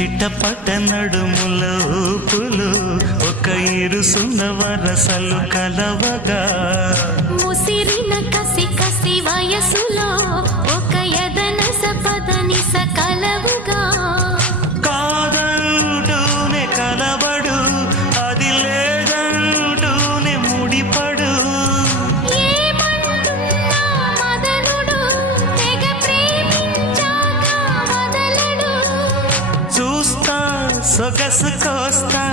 చిట్టపట నడుముల ఊపులు ఒక ఇరుసున్న వరసలు కలవగా ముసిరిన కసి కసి వయసులో ఒక యదన సపదని సకలవుగా కాదంటూనే కలబడు అది లేదంటూనే ముడిపడు ఏమంటున్నా మదనుడు తెగ ప్రేమించాక వదలడు చూస్తా సొగసు కోస్తా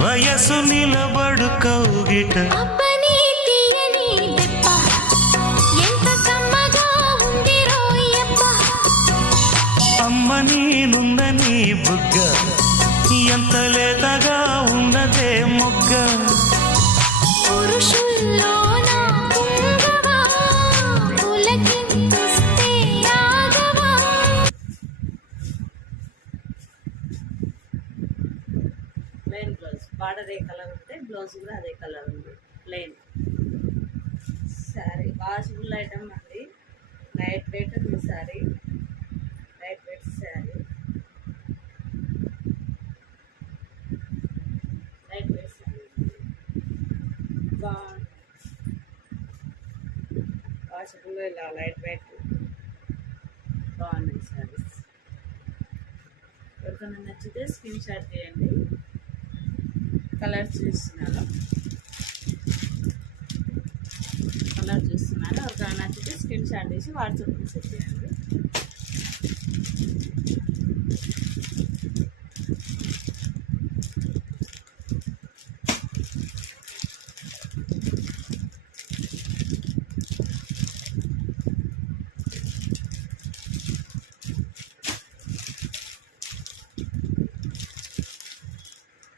వయసు నిలబడు కౌగిట అబ్బని తీయని దెబ్బ ఎంత కమ్మగా ఉంది రోయప్ప అమ్మ నేనుందని బుగ్గ ఎంత లేతగా ఉన్నదే మొగ్గ పురుషుల్లోన పుంగవా పులకింతుస్తే రాగవా ప్లెయిన్ బ్లౌజ్ బార్డర్ ఏ కలర్ ఉంటే బ్లౌజ్ కూడా అదే కలర్ ఉంది ప్లెయిన్ శారీ వాషబుల్ ఐటమ్ అండి లైట్ వెయిట్ ఉంది sari light weight sari light weight sari బాగుంది వాషబుల్ ఇలా లైట్ వెయిట్ బాగున్నాయి శారీస్ ఎవరికైనా నచ్చితే స్క్రీన్ షాట్ చేయండి కలర్ చూస్తున్నాను ఎవరికైనా నచ్చితే స్క్రీన్ షాట్ చేసి వాట్సాప్ మెసేజ్ చేయండి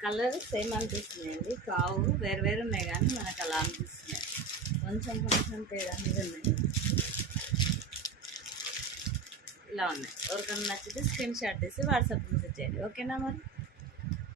కలర్ సేమ్ అనిపిస్తున్నాయండి కావు వేరు వేరు ఉన్నాయి కానీ మనకు అలా అనిపిస్తున్నాయి కొంచెం కొంచెం తేడా మీద ఉన్నాయి ఇలా ఉన్నాయి ఎవరికైనా నచ్చితే స్క్రీన్ షాట్ తీసి వాట్సాప్ మెసేజ్ చేయండి ఓకేనా మరి